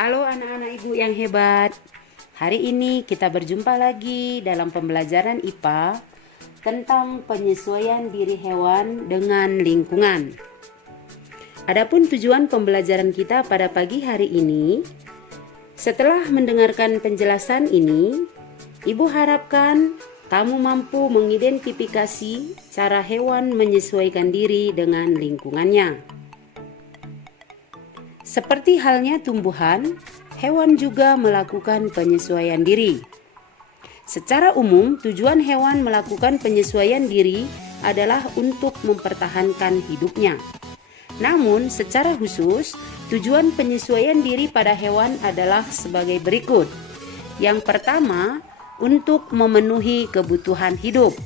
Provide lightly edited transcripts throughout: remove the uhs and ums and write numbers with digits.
Halo anak-anak ibu yang hebat. Hari ini kita berjumpa lagi dalam pembelajaran IPA tentang penyesuaian diri hewan dengan lingkungan. Adapun tujuan pembelajaran kita pada pagi hari ini, setelah mendengarkan penjelasan ini, ibu harapkan kamu mampu mengidentifikasi cara hewan menyesuaikan diri dengan lingkungannya. Seperti halnya tumbuhan, hewan juga melakukan penyesuaian diri. Secara umum, tujuan hewan melakukan penyesuaian diri adalah untuk mempertahankan hidupnya. Namun, secara khusus, tujuan penyesuaian diri pada hewan adalah sebagai berikut. Yang pertama, untuk memenuhi kebutuhan hidup,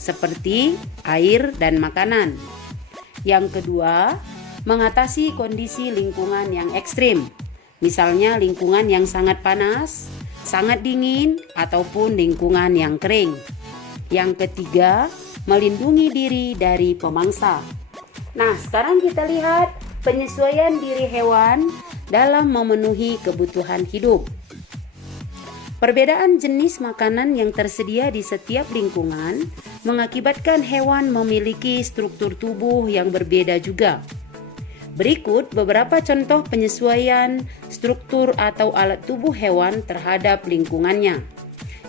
seperti air dan makanan. Yang kedua, mengatasi kondisi lingkungan yang ekstrim, misalnya lingkungan yang sangat panas, sangat dingin, ataupun lingkungan yang kering. Yang ketiga, melindungi diri dari pemangsa. Nah, sekarang kita lihat penyesuaian diri hewan dalam memenuhi kebutuhan hidup. Perbedaan jenis makanan yang tersedia di setiap lingkungan mengakibatkan hewan memiliki struktur tubuh yang berbeda juga. Berikut beberapa contoh penyesuaian struktur atau alat tubuh hewan terhadap lingkungannya.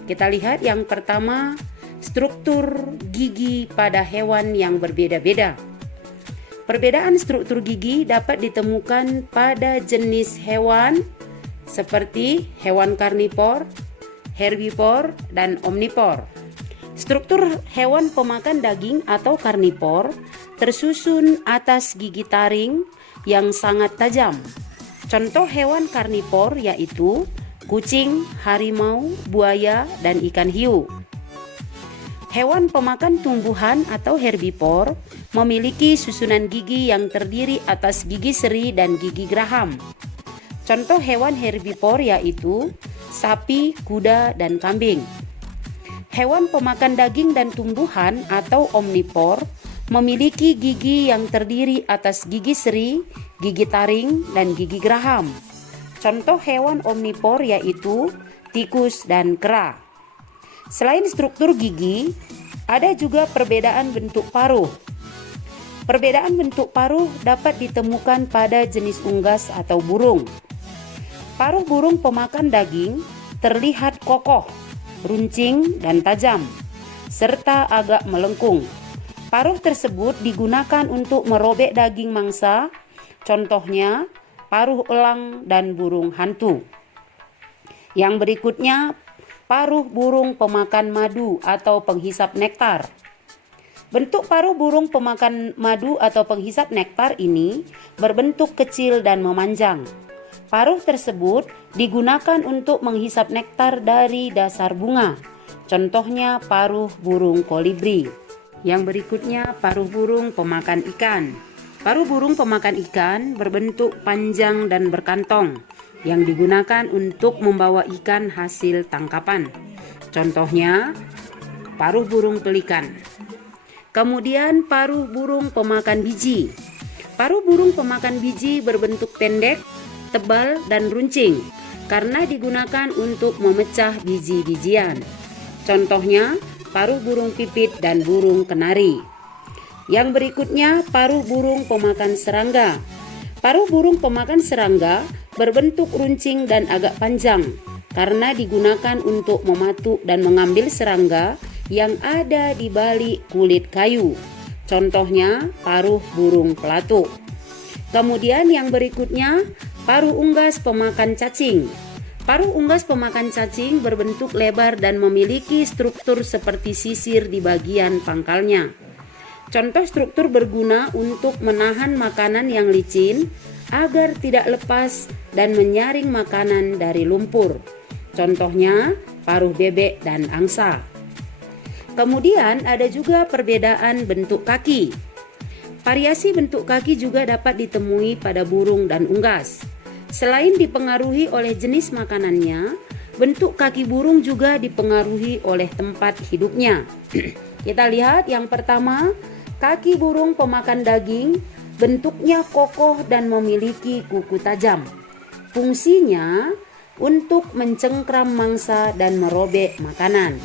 Kita lihat yang pertama, struktur gigi pada hewan yang berbeda-beda. Perbedaan struktur gigi dapat ditemukan pada jenis hewan seperti hewan karnivor, herbivor, dan omnivor. Struktur hewan pemakan daging atau karnivor tersusun atas gigi taring yang sangat tajam. Contoh hewan karnivor yaitu kucing, harimau, buaya, dan ikan hiu. Hewan pemakan tumbuhan atau herbivor memiliki susunan gigi yang terdiri atas gigi seri dan gigi geraham. Contoh hewan herbivor yaitu sapi, kuda, dan kambing. Hewan pemakan daging dan tumbuhan atau omnivor memiliki gigi yang terdiri atas gigi seri, gigi taring, dan gigi geraham. Contoh hewan omnivor yaitu tikus dan kera. Selain struktur gigi, ada juga perbedaan bentuk paruh. Perbedaan bentuk paruh dapat ditemukan pada jenis unggas atau burung. Paruh burung pemakan daging terlihat kokoh, runcing, dan tajam, serta agak melengkung. Paruh tersebut digunakan untuk merobek daging mangsa, contohnya paruh elang dan burung hantu. Yang berikutnya, paruh burung pemakan madu atau penghisap nektar. Bentuk paruh burung pemakan madu atau penghisap nektar ini berbentuk kecil dan memanjang. Paruh tersebut digunakan untuk menghisap nektar dari dasar bunga, contohnya paruh burung kolibri. Yang berikutnya, paruh burung pemakan ikan. Paruh burung pemakan ikan berbentuk panjang dan berkantong yang digunakan untuk membawa ikan hasil tangkapan. Contohnya, paruh burung pelikan. Kemudian, paruh burung pemakan biji. Paruh burung pemakan biji berbentuk pendek, tebal, dan runcing karena digunakan untuk memecah biji-bijian. Contohnya, paruh burung pipit dan burung kenari. Yang berikutnya, paruh burung pemakan serangga. Paruh burung pemakan serangga berbentuk runcing dan agak panjang karena digunakan untuk mematuk dan mengambil serangga yang ada di balik kulit kayu. Contohnya, paruh burung pelatuk. Kemudian yang berikutnya, paruh unggas pemakan cacing. Paruh unggas pemakan cacing berbentuk lebar dan memiliki struktur seperti sisir di bagian pangkalnya. Contoh struktur berguna untuk menahan makanan yang licin agar tidak lepas dan menyaring makanan dari lumpur. Contohnya paruh bebek dan angsa. Kemudian ada juga perbedaan bentuk kaki. Variasi bentuk kaki juga dapat ditemui pada burung dan unggas. Selain dipengaruhi oleh jenis makanannya, bentuk kaki burung juga dipengaruhi oleh tempat hidupnya. Kita lihat yang pertama, kaki burung pemakan daging bentuknya kokoh dan memiliki kuku tajam. Fungsinya untuk mencengkram mangsa dan merobek makanan.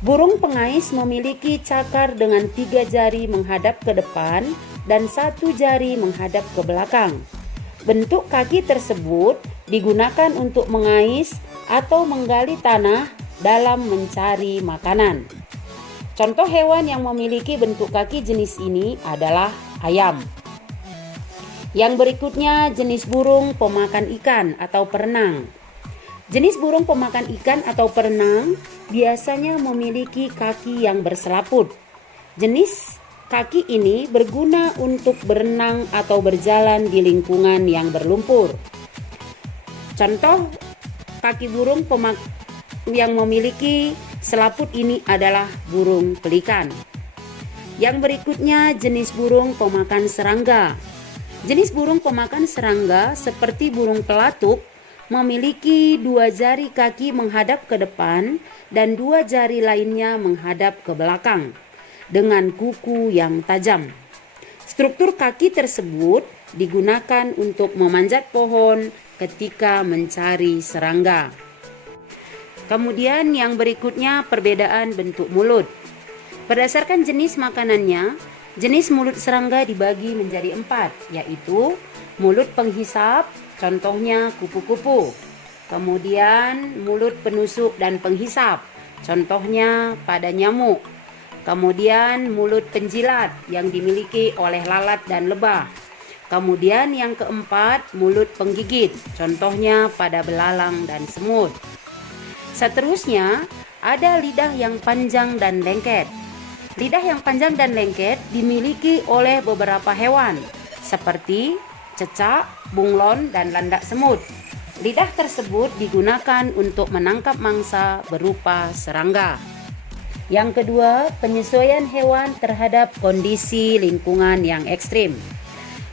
Burung pengais memiliki cakar dengan 3 jari menghadap ke depan dan 1 jari menghadap ke belakang. Bentuk kaki tersebut digunakan untuk mengais atau menggali tanah dalam mencari makanan. Contoh hewan yang memiliki bentuk kaki jenis ini adalah ayam. Yang berikutnya jenis burung pemakan ikan atau perenang. Jenis burung pemakan ikan atau perenang biasanya memiliki kaki yang berselaput. Jenis kaki ini berguna untuk berenang atau berjalan di lingkungan yang berlumpur. Contoh kaki burung yang memiliki selaput ini adalah burung pelikan. Yang berikutnya jenis burung pemakan serangga. Jenis burung pemakan serangga seperti burung pelatuk memiliki 2 jari kaki menghadap ke depan dan 2 jari lainnya menghadap ke belakang dengan kuku yang tajam. Struktur kaki tersebut digunakan untuk memanjat pohon ketika mencari serangga. Kemudian yang berikutnya perbedaan bentuk mulut. Berdasarkan jenis makanannya, jenis mulut serangga dibagi menjadi 4, yaitu mulut penghisap, contohnya kupu-kupu. Kemudian mulut penusuk dan penghisap, contohnya pada nyamuk. Kemudian mulut penjilat yang dimiliki oleh lalat dan lebah. Kemudian yang keempat, mulut penggigit, contohnya pada belalang dan semut. Seterusnya, ada lidah yang panjang dan lengket. Lidah yang panjang dan lengket dimiliki oleh beberapa hewan seperti cecak, bunglon, dan landak semut. Lidah tersebut digunakan untuk menangkap mangsa berupa serangga. Yang kedua, penyesuaian hewan terhadap kondisi lingkungan yang ekstrim.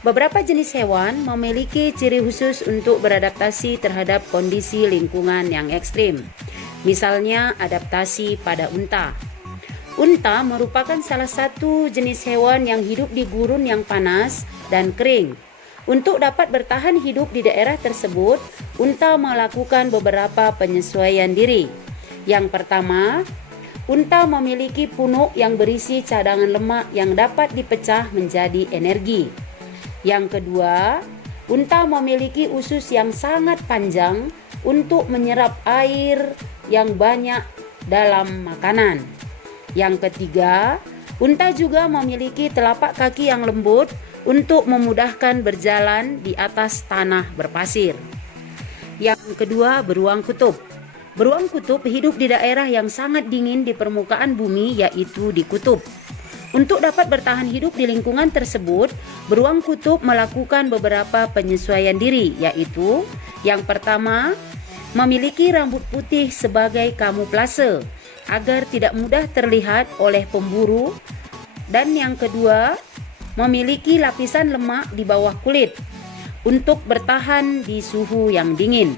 Beberapa jenis hewan memiliki ciri khusus untuk beradaptasi terhadap kondisi lingkungan yang ekstrim. Misalnya adaptasi pada unta. Unta merupakan salah satu jenis hewan yang hidup di gurun yang panas dan kering. Untuk dapat bertahan hidup di daerah tersebut, unta melakukan beberapa penyesuaian diri. Yang pertama, unta memiliki punuk yang berisi cadangan lemak yang dapat dipecah menjadi energi. Yang kedua, unta memiliki usus yang sangat panjang untuk menyerap air yang banyak dalam makanan. Yang ketiga, unta juga memiliki telapak kaki yang lembut untuk memudahkan berjalan di atas tanah berpasir. Yang kedua, beruang kutub. Beruang kutub hidup di daerah yang sangat dingin di permukaan bumi, yaitu di kutub. Untuk dapat bertahan hidup di lingkungan tersebut, beruang kutub melakukan beberapa penyesuaian diri, yaitu yang pertama, memiliki rambut putih sebagai kamuflase agar tidak mudah terlihat oleh pemburu, dan yang kedua, memiliki lapisan lemak di bawah kulit untuk bertahan di suhu yang dingin.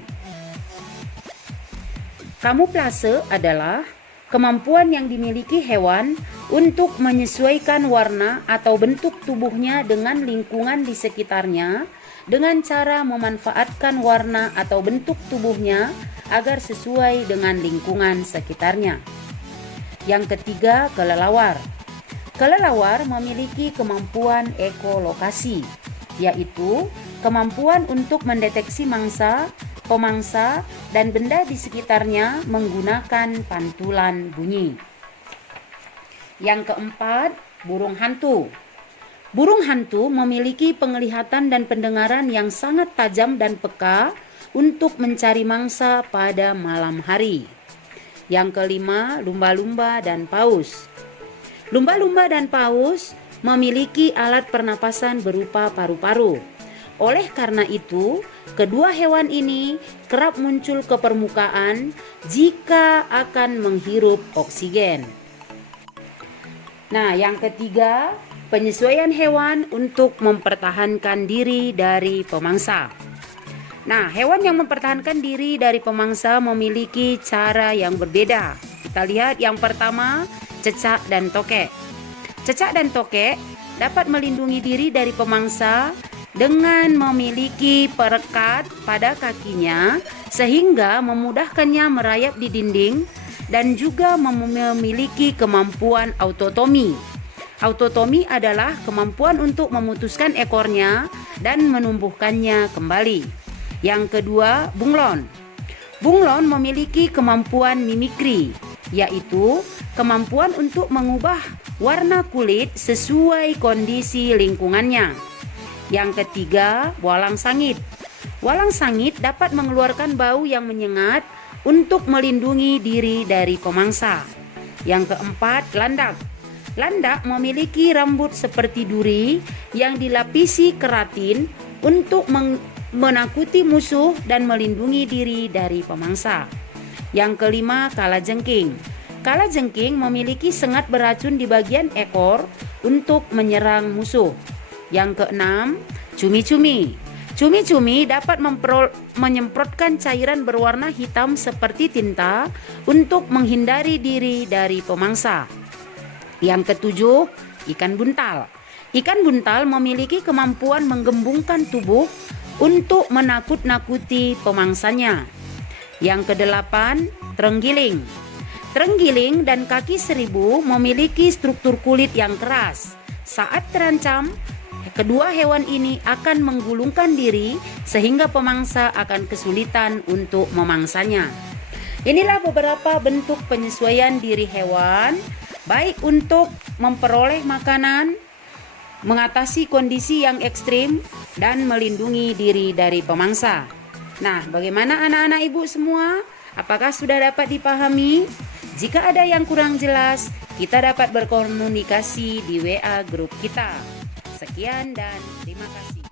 Kamuflase adalah kemampuan yang dimiliki hewan untuk menyesuaikan warna atau bentuk tubuhnya dengan lingkungan di sekitarnya dengan cara memanfaatkan warna atau bentuk tubuhnya agar sesuai dengan lingkungan sekitarnya. Yang ketiga, kelelawar. Kelelawar memiliki kemampuan ekolokasi, yaitu kemampuan untuk mendeteksi mangsa, pemangsa, dan benda di sekitarnya menggunakan pantulan bunyi. Yang keempat, burung hantu. Burung hantu memiliki penglihatan dan pendengaran yang sangat tajam dan peka untuk mencari mangsa pada malam hari. Yang kelima, lumba-lumba dan paus. Lumba-lumba dan paus memiliki alat pernapasan berupa paru-paru. Oleh karena itu, kedua hewan ini kerap muncul ke permukaan jika akan menghirup oksigen. Nah, yang ketiga, penyesuaian hewan untuk mempertahankan diri dari pemangsa. Nah, hewan yang mempertahankan diri dari pemangsa memiliki cara yang berbeda. Kita lihat yang pertama, cecak dan tokek. Cecak dan tokek dapat melindungi diri dari pemangsa dengan memiliki perekat pada kakinya sehingga memudahkannya merayap di dinding dan juga memiliki kemampuan autotomi. Autotomi adalah kemampuan untuk memutuskan ekornya dan menumbuhkannya kembali. Yang kedua, bunglon. Bunglon memiliki kemampuan mimikri, yaitu kemampuan untuk mengubah warna kulit sesuai kondisi lingkungannya. Yang ketiga, walang sangit. Walang sangit dapat mengeluarkan bau yang menyengat untuk melindungi diri dari pemangsa. Yang keempat, landak. Landak memiliki rambut seperti duri yang dilapisi keratin untuk menakuti musuh dan melindungi diri dari pemangsa. Yang kelima, kalajengking. Kalajengking memiliki sengat beracun di bagian ekor untuk menyerang musuh. Yang keenam, cumi-cumi. Cumi-cumi dapat menyemprotkan cairan berwarna hitam seperti tinta untuk menghindari diri dari pemangsa. Yang ketujuh, ikan buntal. Ikan buntal memiliki kemampuan menggembungkan tubuh untuk menakut-nakuti pemangsanya. Yang kedelapan, terenggiling. Terenggiling dan kaki seribu memiliki struktur kulit yang keras. Saat terancam, kedua hewan ini akan menggulungkan diri sehingga pemangsa akan kesulitan untuk memangsanya. Inilah beberapa bentuk penyesuaian diri hewan, baik untuk memperoleh makanan, mengatasi kondisi yang ekstrim, dan melindungi diri dari pemangsa. Nah, bagaimana anak-anak ibu semua? Apakah sudah dapat dipahami? Jika ada yang kurang jelas, kita dapat berkomunikasi di WA grup kita. Sekian dan terima kasih.